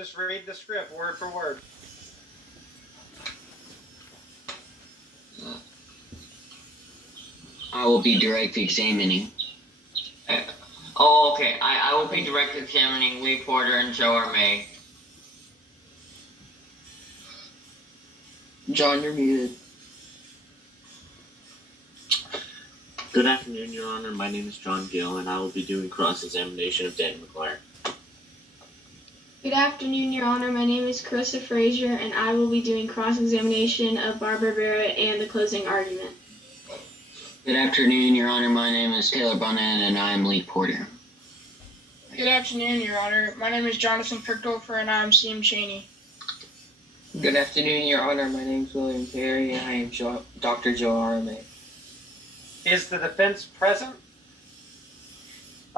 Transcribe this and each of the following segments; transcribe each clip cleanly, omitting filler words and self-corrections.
Just read the script word for word. I will be direct examining. Oh, okay. I will be direct examining Lee Porter and Joe Armay. John, you're muted. Good afternoon, Your Honor. My name is John Gill, and I will be doing cross-examination of Dan McClure. Good afternoon, Your Honor. My name is Carissa Frazier, and I will be doing cross-examination of Barbara Barrett and the closing argument. Good afternoon, Your Honor. My name is Taylor Bunnan, and I am Lee Porter. Good afternoon, Your Honor. My name is Jonathan Kirkdofer, and I am C.M. Cheney. Good afternoon, Your Honor. My name is William Perry, and I am Dr. Joe Armay. Is the defense present?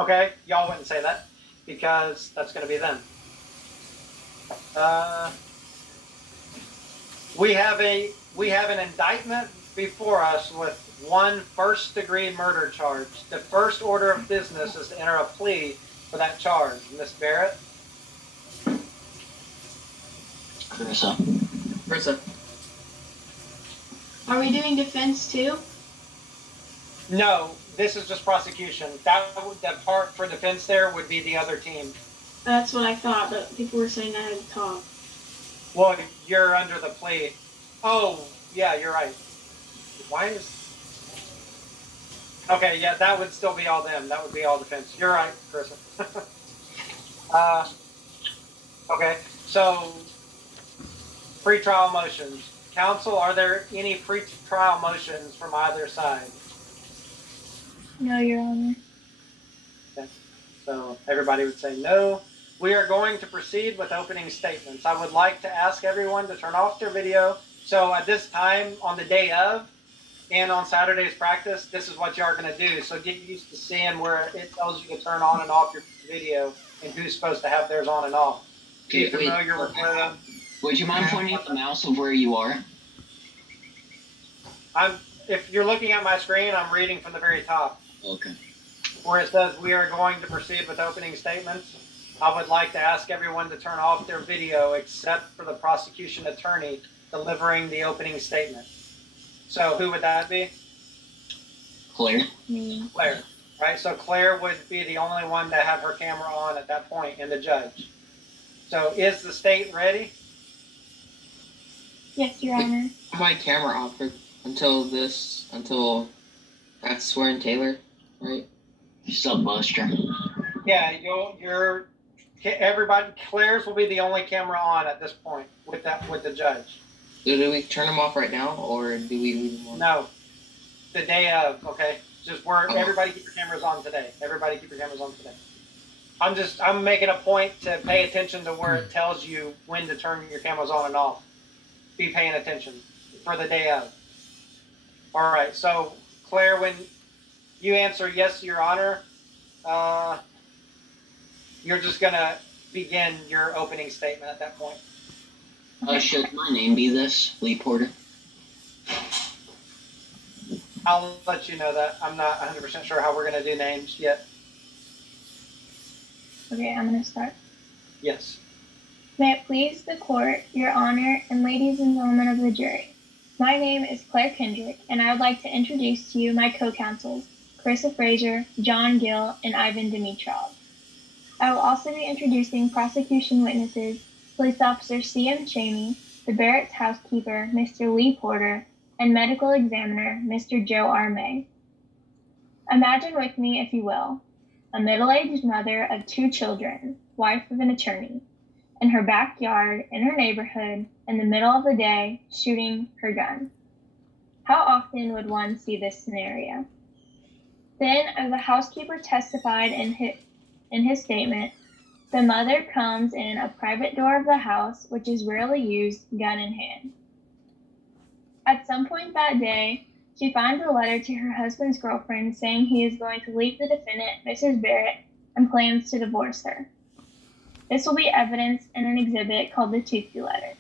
Okay, y'all wouldn't say that because that's going to be them. We have an indictment before us with one first-degree murder charge. The first order of business is to enter a plea for that charge. Ms. Barrett? Carissa. Are we doing defense too? No, this is just prosecution. That part for defense there would be the other team. That's what I thought, but people were saying I had to talk. Well, you're under the plea. Oh, yeah, you're right. Why is... Okay, yeah, that would still be all them. That would be all defense. You're right, Carissa. Okay, so pre-trial motions. Counsel, are there any pre-trial motions from either side? No, Your Honor. Okay. So everybody would say no. We are going to proceed with opening statements. I would like to ask everyone to turn off their video. So at this time, on the day of, and on Saturday's practice, this is what you are going to do. So get used to seeing where it tells you to turn on and off your video and who's supposed to have theirs on and off. Be familiar with where the... Would you mind pointing the mouse of where you are? If you're looking at my screen, I'm reading from the very top. Okay. Where it says we are going to proceed with opening statements. I would like to ask everyone to turn off their video except for the prosecution attorney delivering the opening statement. So who would that be? Claire. Claire. Right, so Claire would be the only one to have her camera on at that point, and the judge. So is the state ready? Yes, Your Honor. My camera off until that's swearing Taylor, right? Sub Buster. Yeah, everybody. Claire's will be the only camera on at this point with the judge. Do we turn them off right now, or do we leave them on? No, the day of. Okay, just everybody keep your cameras on today. Everybody keep your cameras on today. I'm making a point to pay attention to where it tells you when to turn your cameras on and off. Be paying attention for the day of. All right, so Claire, when you answer yes, Your Honor, you're just gonna begin your opening statement at that point. Should my name be this, Lee Porter? I'll let you know that. I'm not 100% sure how we're gonna do names yet. Okay, I'm going to start. Yes. May it please the court, Your Honor, and ladies and gentlemen of the jury. My name is Claire Kendrick, and I would like to introduce to you my co-counsels, Carissa Frazier, John Gill, and Ivan Dimitrov. I will also be introducing prosecution witnesses, Police Officer C.M. Cheney, the Barrett's housekeeper, Mr. Lee Porter, and medical examiner, Mr. Joe Armay. Imagine with me, if you will, a middle-aged mother of 2 children, wife of an attorney, in her backyard, in her neighborhood, in the middle of the day, shooting her gun. How often would one see this scenario? Then, as the housekeeper testified in his statement, the mother comes in a private door of the house, which is rarely used, gun in hand. At some point that day, she finds a letter to her husband's girlfriend saying he is going to leave the defendant, Mrs. Barrett, and plans to divorce her. This will be evidenced in an exhibit called the Toothy Letter.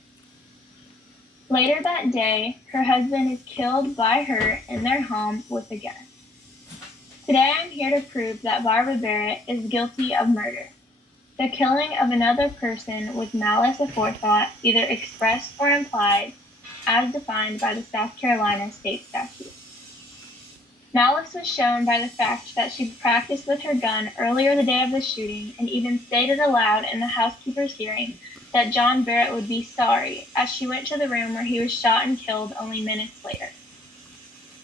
Later that day, her husband is killed by her in their home with a gun. Today I'm here to prove that Barbara Barrett is guilty of murder. The killing of another person with malice aforethought, either expressed or implied, as defined by the South Carolina state statute. Malice was shown by the fact that she practiced with her gun earlier the day of the shooting and even stated aloud in the housekeeper's hearing that John Barrett would be sorry as she went to the room where he was shot and killed only minutes later.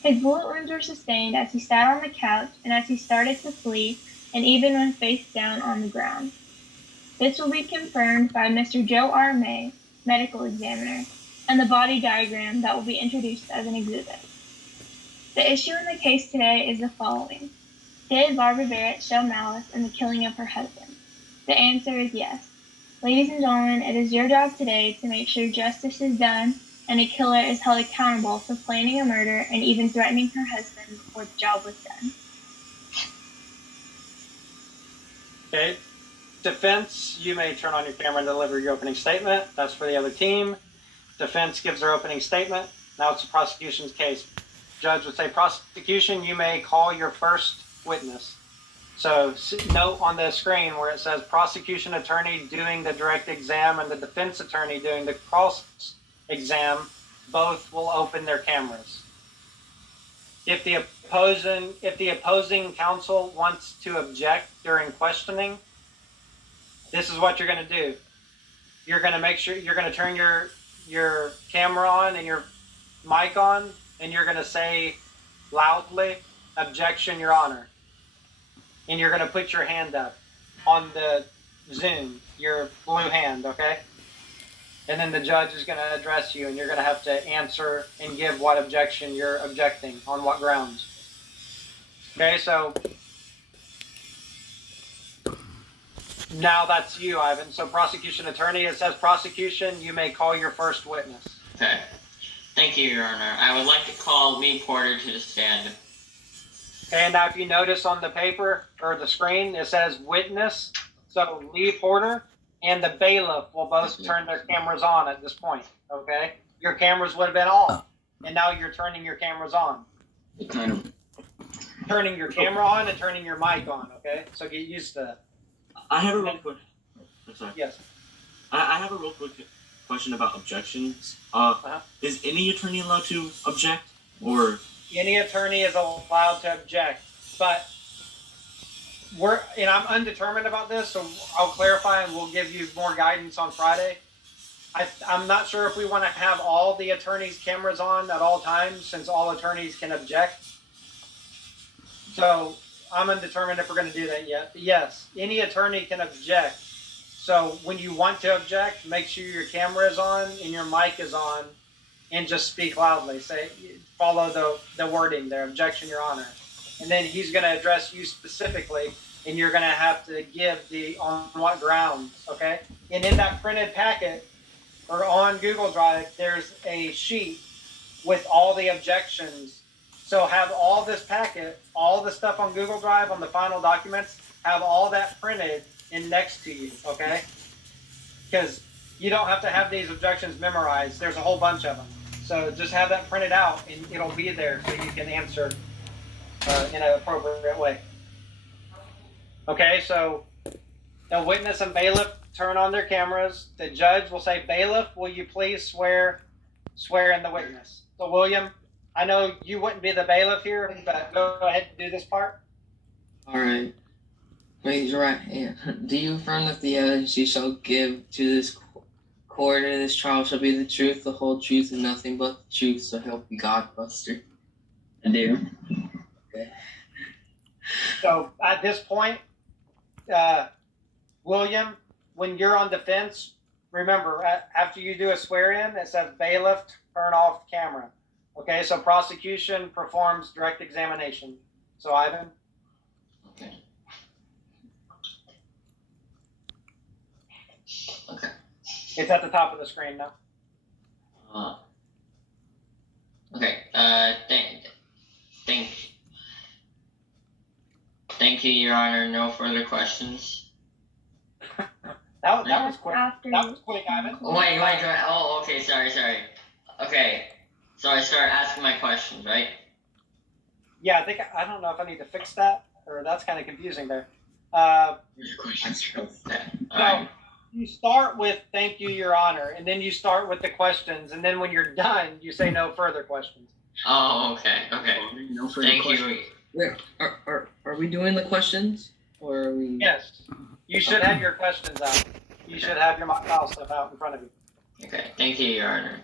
His bullet wounds were sustained as he sat on the couch and as he started to flee, and even when face down on the ground. This will be confirmed by Mr. Joe R. May, medical examiner, and the body diagram that will be introduced as an exhibit. The issue in the case today is the following. Did Barbara Barrett show malice in the killing of her husband? The answer is yes. Ladies and gentlemen, it is your job today to make sure justice is done and a killer is held accountable for planning a murder and even threatening her husband before the job was done. Okay. Defense, you may turn on your camera and deliver your opening statement. That's for the other team. Defense gives their opening statement. Now it's the prosecution's case. Judge would say, prosecution, you may call your first witness. So note on the screen where it says prosecution attorney doing the direct exam and the defense attorney doing the cross exam, both will open their cameras. If the opposing counsel wants to object during questioning, this is what you're going to do. You're going to make sure you're going to turn your camera on and your mic on, and you're going to say loudly, "Objection, Your Honor." And you're going to put your hand up on the Zoom, your blue hand, okay? And then the judge is going to address you, and you're going to have to answer and give what objection you're objecting, on what grounds. Okay, so now that's you, Ivan. So prosecution attorney, it says prosecution, you may call your first witness. Okay. Thank you, Your Honor. I would like to call Lee Porter to the stand. Okay, now if you notice on the paper or the screen, it says witness. So Lee Porter and the bailiff will both turn their cameras on at this point, okay? Your cameras would have been off, and now you're turning your cameras on. Kind of. Turning your camera on and turning your mic on, okay? So get used to that. I have a real quick. I'm sorry. Yes. I have a real quick question about objections. Is any attorney allowed to object, or? Any attorney is allowed to object, but I'm undetermined about this, so I'll clarify and we'll give you more guidance on Friday. I'm not sure if we want to have all the attorneys' cameras on at all times, since all attorneys can object. So I'm undetermined if we're going to do that yet. But yes, any attorney can object. So when you want to object, make sure your camera is on and your mic is on, and just speak loudly. Follow the wording there, "Objection, Your Honor." And then he's going to address you specifically, and you're going to have to give on what grounds, okay? And in that printed packet, or on Google Drive, there's a sheet with all the objections. So have all this packet, all the stuff on Google Drive, on the final documents, have all that printed and next to you, okay? Because you don't have to have these objections memorized. There's a whole bunch of them. So just have that printed out, and it'll be there so you can answer in an appropriate way. Okay, so the witness and bailiff turn on their cameras. The judge will say, "Bailiff, will you please swear in the witness?" So William, I know you wouldn't be the bailiff here, but go ahead and do this part. All right. Raise your right hand. Do you affirm that the evidence you shall give to this court in this trial shall be the truth, the whole truth, and nothing but the truth, so help you God, Buster? I do. Okay. So at this point, William, when you're on defense, remember, after you do a swear-in, it says bailiff, turn off camera. Okay, so prosecution performs direct examination. So Ivan? Okay. Okay. It's at the top of the screen now. Okay. Thank you, Your Honor. No further questions. That was quick. After That was quick, Ivan. Wait. Oh, okay. Sorry. Okay. So I start asking my questions, right? Yeah, I don't know if I need to fix that, or that's kind of confusing there. Alright. You start with "Thank you, Your Honor," and then you start with the questions, and then when you're done, you say "No further questions." Oh, okay. No further Thank questions. you. Wait, are we doing the questions? Or are we? Yes, you should have your questions out. You should have your mock trial stuff out in front of you. Okay, thank you, Your Honor.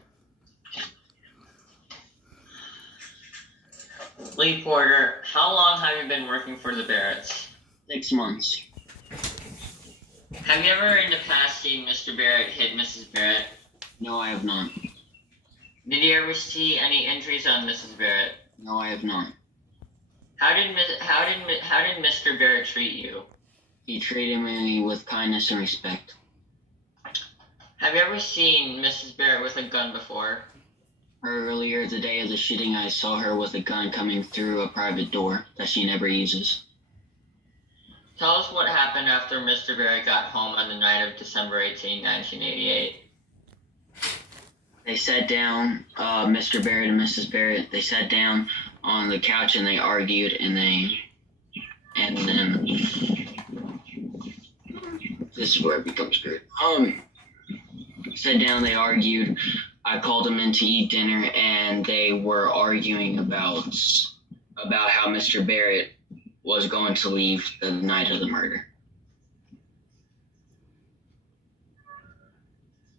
Lee Porter, how long have you been working for the Barretts? 6 months. Have you ever in the past seen Mr. Barrett hit Mrs. Barrett? No, I have not. Did you ever see any injuries on Mrs. Barrett? No, I have not. How did Mr. Barrett treat you? He treated me with kindness and respect. Have you ever seen Mrs. Barrett with a gun before? Earlier the day of the shooting, I saw her with a gun coming through a private door that she never uses. Tell us what happened after Mr. Barrett got home on the night of December 18, 1988. They sat down, Mr. Barrett and Mrs. Barrett, they sat down on the couch and they argued and then this is where it becomes good. Sat down, they argued. I called them in to eat dinner and they were arguing about how Mr. Barrett was going to leave the night of the murder.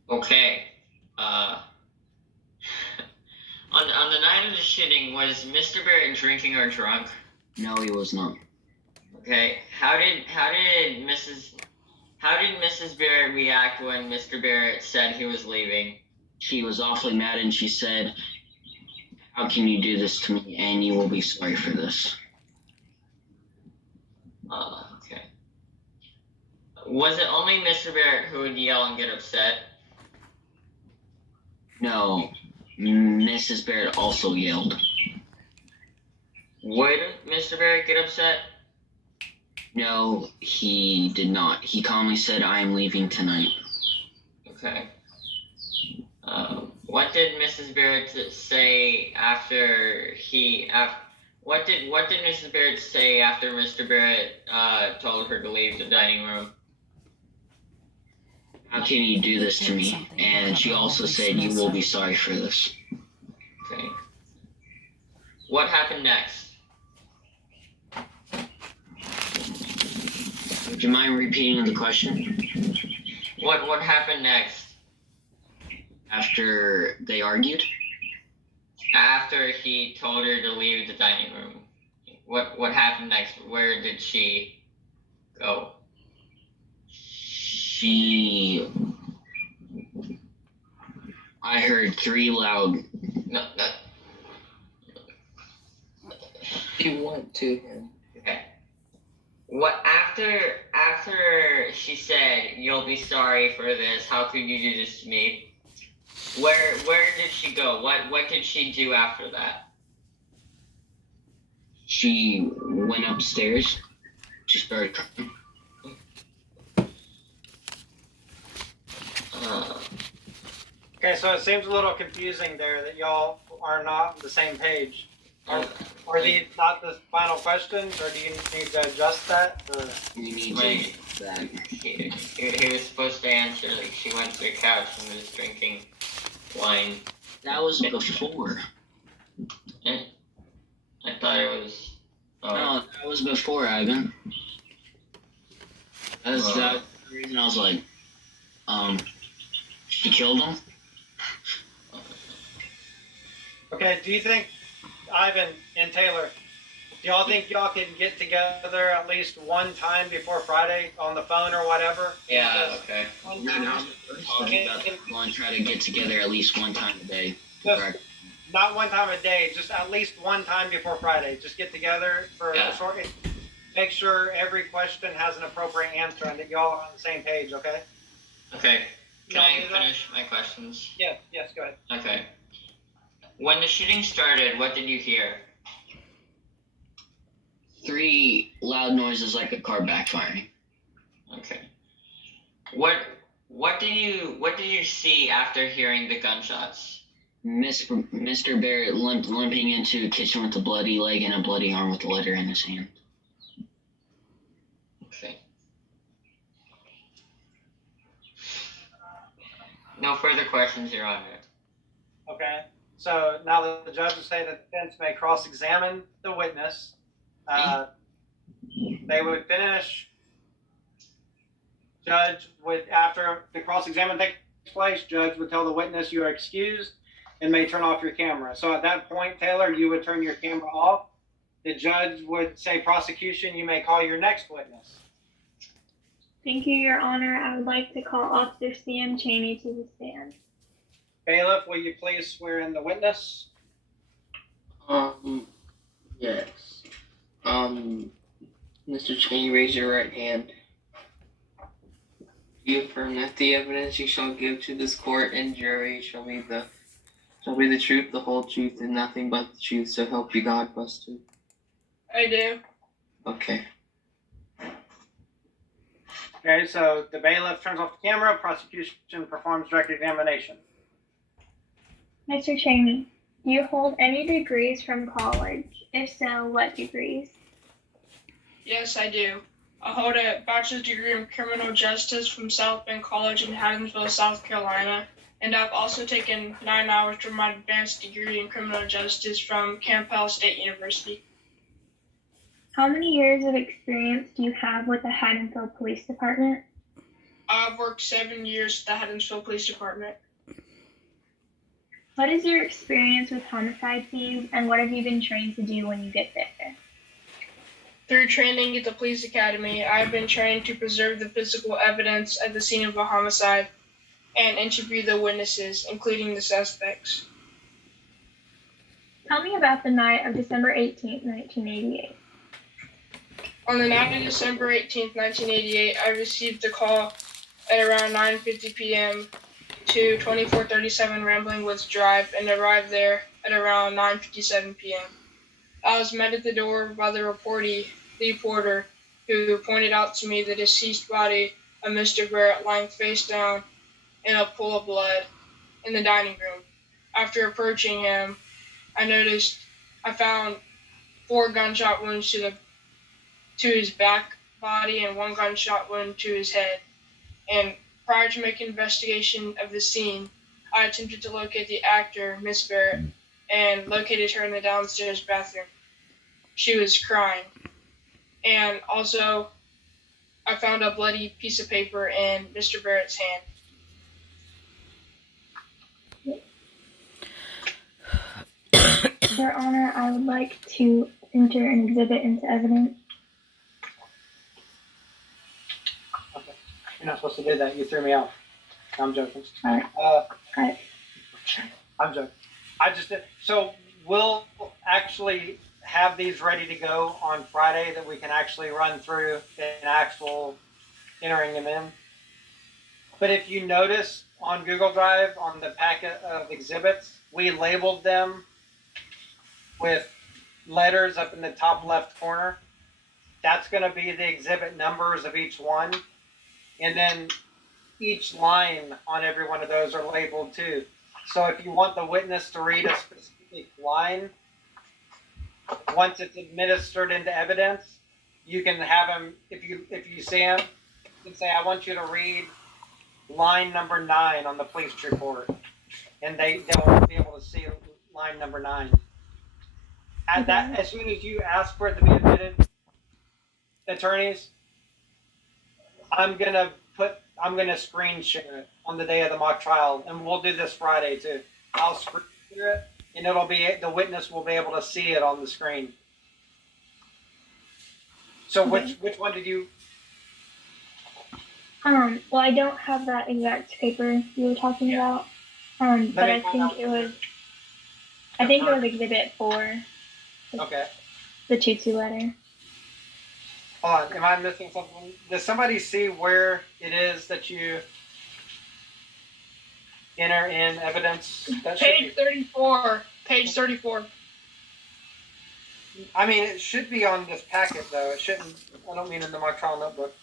Okay. On the night of the shooting, was Mr. Barrett drinking or drunk? No, he was not. Okay. How did Mrs. Barrett react when Mr. Barrett said he was leaving? She was awfully mad and she said, "How can you do this to me, and you will be sorry for this." Okay. Was it only Mr. Barrett who would yell and get upset? No, Mrs. Barrett also yelled. Would Mr. Barrett get upset? No, he did not. He calmly said, "I am leaving tonight." Okay. What did Mrs. Barrett say what did Mrs. Barrett say after Mr. Barrett told her to leave the dining room? "How can you do this to me?" And she also said, "You will be sorry for this." Okay. What happened next? Would you mind repeating the question? What happened next? After they argued? After he told her to leave the dining room. What happened next? Where did she go? I heard 3 loud. No. She went to him. Okay. What after she said, "You'll be sorry for this. How could you do this to me?" Where did she go? What did she do after that? She went upstairs. She started crying. Okay, so it seems a little confusing there that y'all are not on the same page. Are these not the final questions, or do you need to adjust that? Or? We need Wait. to that. He was supposed to answer like she went to the couch and was drinking wine. That was before. I thought it was. No, that was before, Ivan. That's the reason I was like, she killed him? Okay, do you think, Ivan and Taylor, do y'all think y'all can get together at least one time before Friday on the phone or whatever? Yeah. Okay. Talking about going try to get together at least one time a day. Just not one time a day, just at least one time before Friday. Just get together for a short. Make sure every question has an appropriate answer and that y'all are on the same page. Okay. Okay. Can Y'all I do that? finish my questions? Yes. Yes. Go ahead. Okay. When the shooting started, what did you hear? 3 loud noises like a car backfiring. Okay. What did you see after hearing the gunshots? Mr. Barrett limping into the kitchen with a bloody leg and a bloody arm with a letter in his hand. Okay. No further questions, Your Honor. Okay. So now the judge will say that the defense may cross-examine the witness. They would finish. Judge would, after the cross-examination takes place, judge would tell the witness you are excused and may turn off your camera. So at that point, Taylor, you would turn your camera off. The judge would say, prosecution, you may call your next witness. Thank you, Your Honor. I would like to call Officer C.M. Cheney to the stand. Bailiff, will you please swear in the witness? Yes. Mr. Cheney, raise your right hand. Do you affirm that the evidence you shall give to this court and jury shall be the truth, the whole truth, and nothing but the truth, so help you God, busted? I do. Okay. Okay, so the bailiff turns off the camera, prosecution performs direct examination. Mr. Cheney, do you hold any degrees from college? If so, what degrees? Yes, I do. I hold a bachelor's degree in criminal justice from South Bend College in Haddonsville, South Carolina, and I've also taken 9 hours for my advanced degree in criminal justice from Campbell State University. How many years of experience do you have with the Haddonfield Police Department? I've worked 7 years at the Haddonsville Police Department. What is your experience with homicide scenes, and what have you been trained to do when you get there? Through training at the police academy, I've been trained to preserve the physical evidence at the scene of a homicide and interview the witnesses, including the suspects. Tell me about the night of December 18th, 1988. On the night of December 18th, 1988, I received a call at around 9:50 p.m. to 2437 Rambling Woods Drive and arrived there at around 9:57 p.m. I was met at the door by the reporter, who pointed out to me the deceased body of Mr. Barrett lying face down in a pool of blood in the dining room. After approaching him, I found 4 gunshot wounds to his back body and 1 gunshot wound to his head. And prior to making investigation of the scene, I attempted to locate the actor, Miss Barrett, and located her in the downstairs bathroom. She was crying. And also, I found a bloody piece of paper in Mr. Barrett's hand. Your Honor, I would like to enter an exhibit into evidence. Okay. You're not supposed to do that. You threw me off. I'm joking. Alright. I'm joking. I just did. So we'll actually have these ready to go on Friday that we can actually run through in actual entering them in. But if you notice on Google Drive, on the packet of exhibits, we labeled them with letters up in the top left corner. That's going to be the exhibit numbers of each one. And then each line on every one of those are labeled too. So if you want the witness to read a specific line, once it's administered into evidence, you can have him, if you see him, you can say, I want you to read line number 9 on the police report. And they'll be able to see line number 9. At that, as soon as you ask for it to be admitted, attorneys, I'm gonna screen share it on the day of the mock trial, and we'll do this Friday too. I'll screen share it, and the witness will be able to see it on the screen. So which one did you? Well, I don't have that exact paper you were talking about. But I think it was exhibit 4. Okay. The tutu letter. Hold on, am I missing something? Does somebody see where it is that you enter in evidence? That should Page 34. Page 34. I mean, it should be on this packet, though. It shouldn't. I don't mean in the mock trial notebook.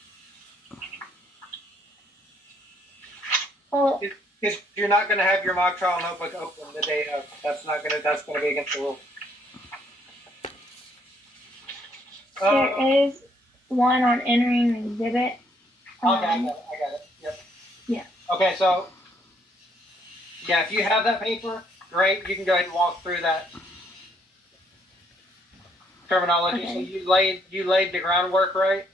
Well, Because you're not going to have your mock trial notebook open the day of. That's going to be against the rule. there is one on entering the exhibit. Okay, I got it. Yep. Yeah. Okay, so Yeah, if you have that paper, great. You can go ahead and walk through that terminology. Okay. So you laid the groundwork, right?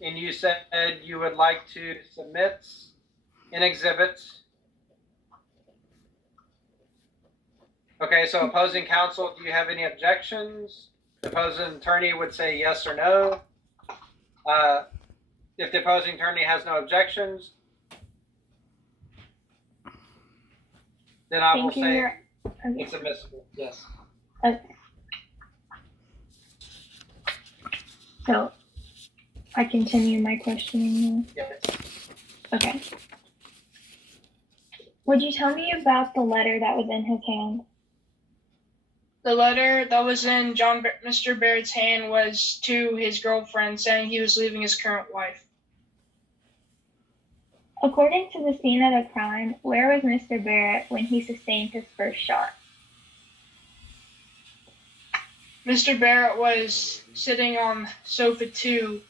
And you said you would like to submit an exhibit. Okay, so opposing counsel, do you have any objections? The opposing attorney would say yes or no. If the opposing attorney has no objections, then I will Thank you, say Your okay. it's admissible. Yes. Okay. So, I continue my questioning now. Yes. Okay. Would you tell me about the letter that was in his hand? The letter that was in Mr. Barrett's hand was to his girlfriend saying he was leaving his current wife. According to the scene of the crime, where was Mr. Barrett when he sustained his first shot? Mr. Barrett was sitting on sofa 2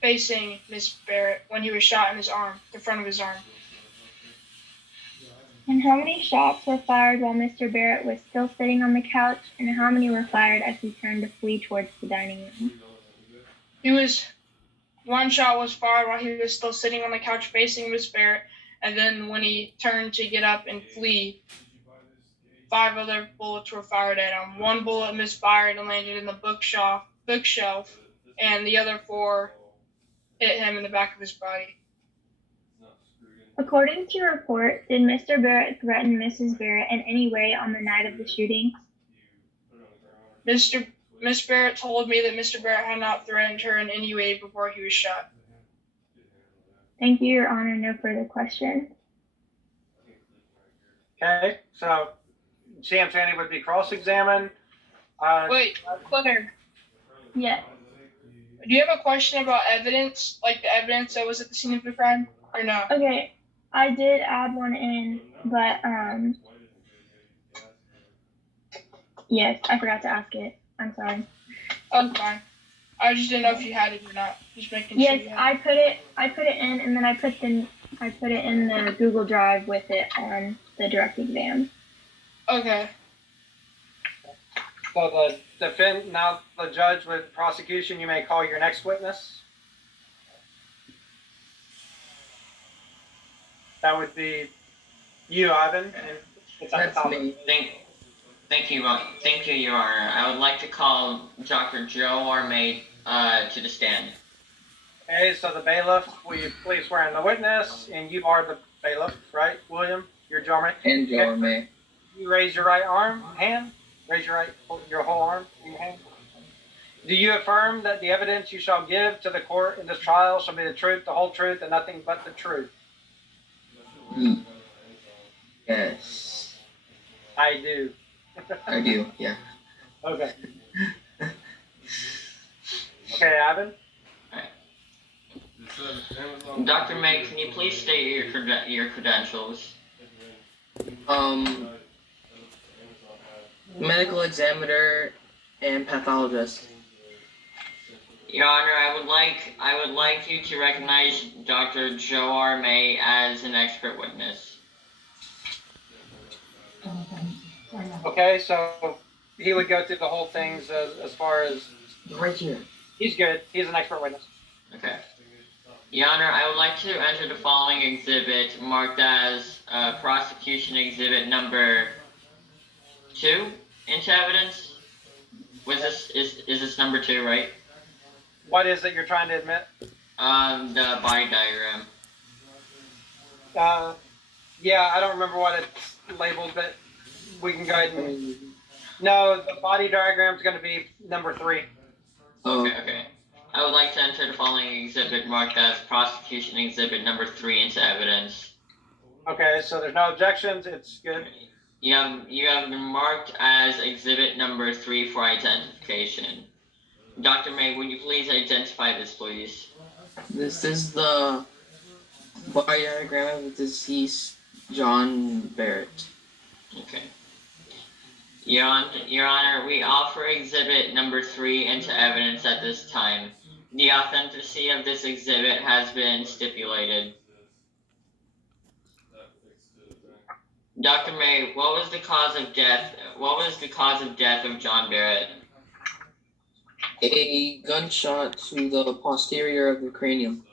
facing Miss Barrett when he was shot in his arm, the front of his arm. And how many shots were fired while Mr. Barrett was still sitting on the couch, and how many were fired as he turned to flee towards the dining room? One shot was fired while he was still sitting on the couch facing Miss Barrett, and then when he turned to get up and flee, 5 other bullets were fired at him. 1 bullet misfired and landed in the bookshelf, and the other 4 hit him in the back of his body. According to your report, did Mr. Barrett threaten Mrs. Barrett in any way on the night of the shooting? Miss Barrett told me that Mr. Barrett had not threatened her in any way before he was shot. Thank you, Your Honor. No further questions. Okay, so Sam Chaney would be cross-examined. Wait, Claire, Yes. do you have a question about evidence, like the evidence that was at the scene of the crime, or no? Okay, I did add one in, but yes, I forgot to ask it. I'm sorry. Oh, fine. I just didn't know if you had it or not. Just making sure Yes, you had I put it in, and then I put it in the Google Drive with it on the direct exam. it. Okay. So now the judge with prosecution, you may call your next witness. That would be you, Ivan. And it's at the That's top. me. Thank you, Your Honor. I would like to call Dr. Joe Armay to the stand. Okay, so the bailiff, will you please swear in the witness? And you are the bailiff, right, William? You're Joe Armay? And Joe May. You raise your right hand. Raise your whole arm in your hand. Do you affirm that the evidence you shall give to the court in this trial shall be the truth, the whole truth, and nothing but the truth? Yes, I do. I do. Yeah. Okay. Okay, Ivan? Dr. May, can you please state your credentials? Medical examiner and pathologist. Your Honor, I would like you to recognize Dr. Joe Armay as an expert witness. Okay, so he would go through the whole things as far as Right here. he's good. He's an expert witness. Okay. Your Honor, I would like to enter the following exhibit marked as prosecution exhibit number 2 into evidence. Is this number 2, right? What is it you're trying to admit? The body diagram. Yeah, I don't remember what it's labeled, but we can go ahead and. No, the body diagram is going to be number 3. Oh, Okay. I would like to enter the following exhibit marked as prosecution exhibit number 3 into evidence. Okay, so there's no objections. It's good. You have been marked as exhibit number 3 for identification. Dr. May, would you please identify this, please? this is the body diagram of the deceased John Barrett. Okay. Your Honor, we offer exhibit number 3 into evidence at this time. The authenticity of this exhibit has been stipulated. Dr. May, what was the cause of death? What was the cause of death of John Barrett? A gunshot to the posterior of the cranium.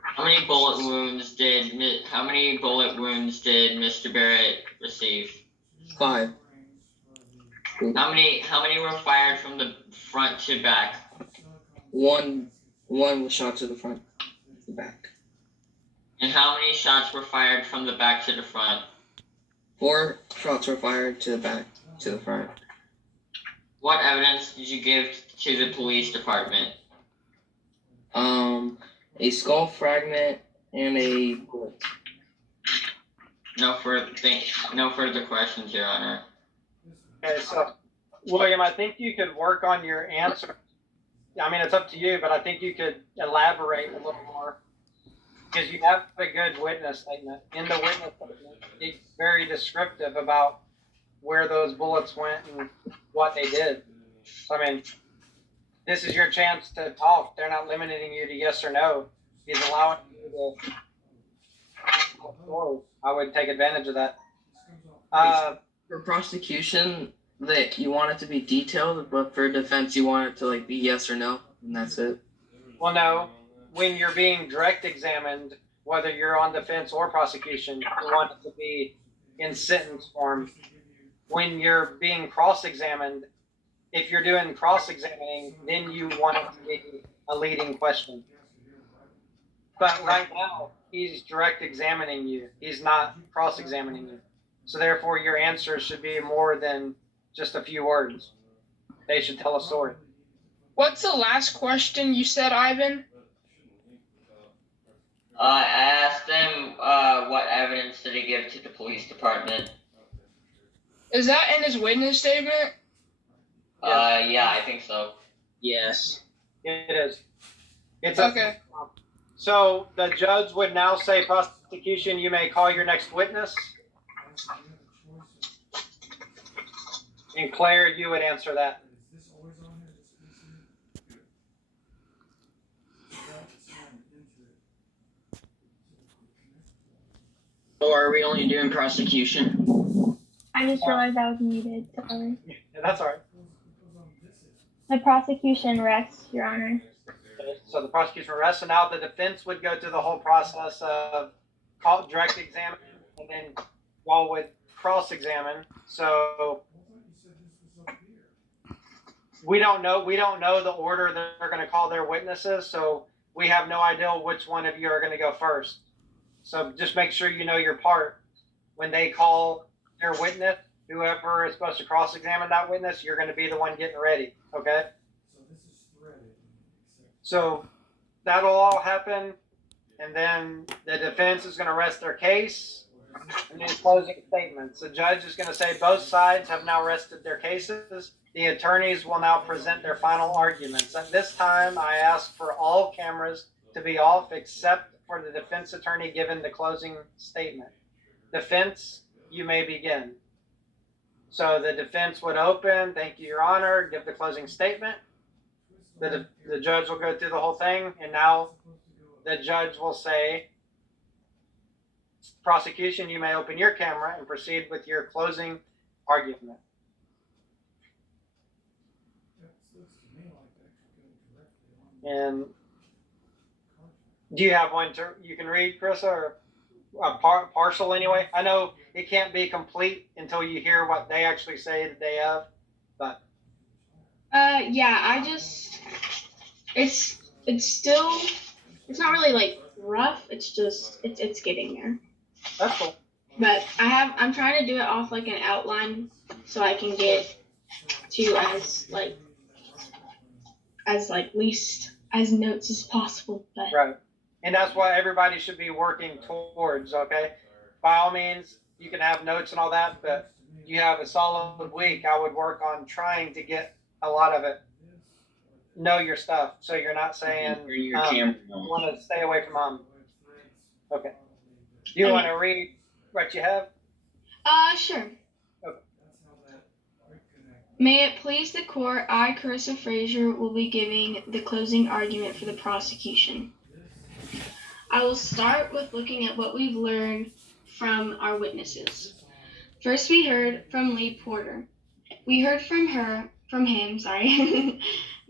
How many bullet wounds did Mr. Barrett receive? 5. How many were fired from the front to back? One was shot to the front, the back. And how many shots were fired from the back to the front? 4 shots were fired to the back, to the front. What evidence did you give to the police department? A skull fragment and a bullet. No further questions, Your Honor. Okay, so William, I think you could work on your answer. I mean, it's up to you, but I think you could elaborate a little more because you have a good witness statement. In the witness statement, it's very descriptive about where those bullets went and what they did. So, I mean, this is your chance to talk. They're not limiting you to yes or no. He's allowing you to. I would take advantage of that. For prosecution, that you want it to be detailed, but for defense, you want it to like be yes or no, and that's it. Well, no. When you're being direct examined, whether you're on defense or prosecution, you want it to be in sentence form. When you're being cross-examined, if you're doing cross-examining, then you want it to be a leading question. But right now, he's direct examining you. He's not cross-examining you. So therefore, your answers should be more than just a few words. They should tell a story. What's the last question you said, Ivan? I asked them what evidence did he give to the police department. Is that in his witness statement? Yeah, I think so. Yes. It is. It's Okay. So the judge would now say, prosecution, you may call your next witness. And Claire, you would answer that. Or are we only doing prosecution? I just realized I was muted. Sorry. Yeah, that's all right. The prosecution rests, Your Honor. So the prosecution arrests, so now the defense would go through the whole process of direct examine, and then y'all would cross-examine. So we don't know the order that they're going to call their witnesses, so we have no idea which one of you are going to go first. So just make sure you know your part. When they call their witness, whoever is supposed to cross-examine that witness, you're going to be the one getting ready, okay? So that'll all happen, and then the defense is going to rest their case, and then closing statements. The judge is going to say both sides have now rested their cases. The attorneys will now present their final arguments. At this time, I ask for all cameras to be off except for the defense attorney given the closing statement. Defense, you may begin. So the defense would open, thank you, Your Honor, give the closing statement. The judge will go through the whole thing, and now the judge will say, prosecution, you may open your camera and proceed with your closing argument. And do you have one you can read, Carissa, or partial anyway? I know it can't be complete until you hear what they actually say that they have, but. Yeah, it's not really like rough. It's just, it's getting there. That's cool. But I'm trying to do it off like an outline so I can get to as least as notes as possible. But Right. And that's what everybody should be working towards, okay? By all means, you can have notes and all that, but you have a solid week. I would work on trying to get a lot of it. Know your stuff, so you're not saying you want to stay away from mom. Okay. Do you want to read what you have? Sure. Okay. May it please the court, I, Carissa Frazier, will be giving the closing argument for the prosecution. I will start with looking at what we've learned from our witnesses. First, we heard from Lee Porter. We heard from him,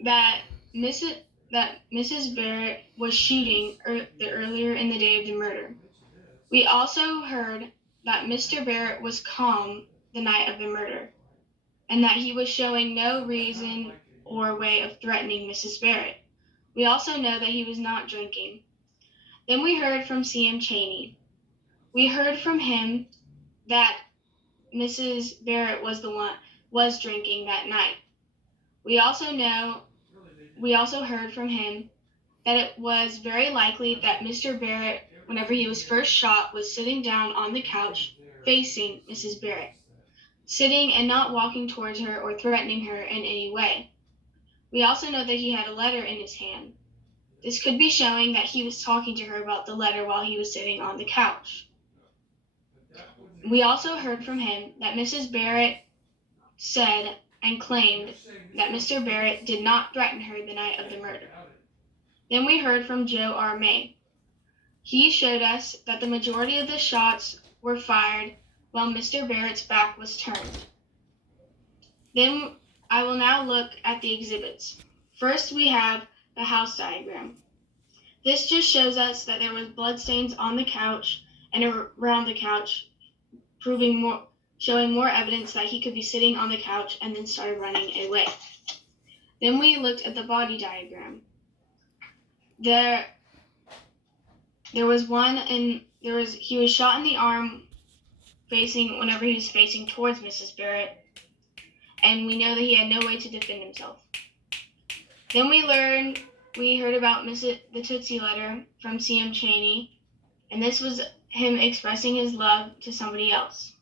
that Mrs. Barrett was shooting earlier in the day of the murder. We also heard that Mr. Barrett was calm the night of the murder, and that he was showing no reason or way of threatening Mrs. Barrett. We also know that he was not drinking. Then we heard from C.M. Chaney. We heard from him that Mrs. Barrett was drinking that night. We also heard from him that it was very likely that Mr. Barrett, whenever he was first shot, was sitting down on the couch facing Mrs. Barrett, sitting and not walking towards her or threatening her in any way. We also know that he had a letter in his hand. This could be showing that he was talking to her about the letter while he was sitting on the couch. We also heard from him that Mrs. Barrett said and claimed that Mr. Barrett did not threaten her the night of the murder. Then we heard from Joe R. May. He showed us that the majority of the shots were fired while Mr. Barrett's back was turned. Then I will now look at the exhibits. First, we have the house diagram. This just shows us that there was bloodstains on the couch and around the couch, showing more evidence that he could be sitting on the couch and then started running away. Then we looked at the body diagram. He was shot in the arm whenever he was facing towards Mrs. Barrett, and we know that he had no way to defend himself. Then we heard about the Tootsie letter from C.M. Chaney, and this was him expressing his love to somebody else.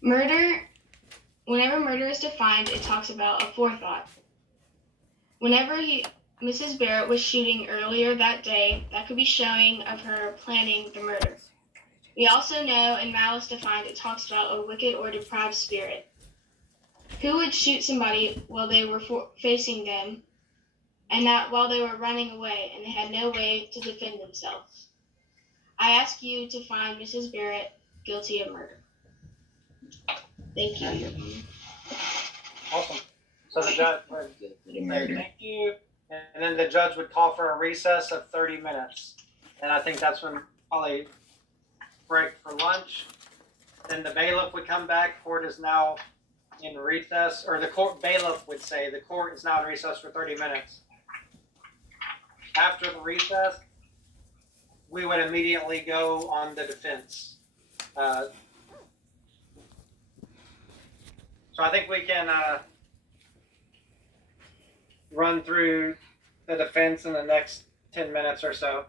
Whenever murder is defined, it talks about a forethought. Whenever Mrs. Barrett was shooting earlier that day, that could be showing of her planning the murder. We also know in malice defined, it talks about a wicked or depraved spirit. Who would shoot somebody while they were facing them, and not while they were running away and they had no way to defend themselves? I ask you to find Mrs. Barrett guilty of murder. Thank you, Your Honor. Awesome. So the judge would say thank you, and then the judge would call for a recess of 30 minutes. And I think that's when probably break for lunch. Then the bailiff would come back. Court is now in recess, or the bailiff would say the court is now in recess for 30 minutes. After the recess, we would immediately go on the defense. So I think we can run through the defense in the next 10 minutes or so.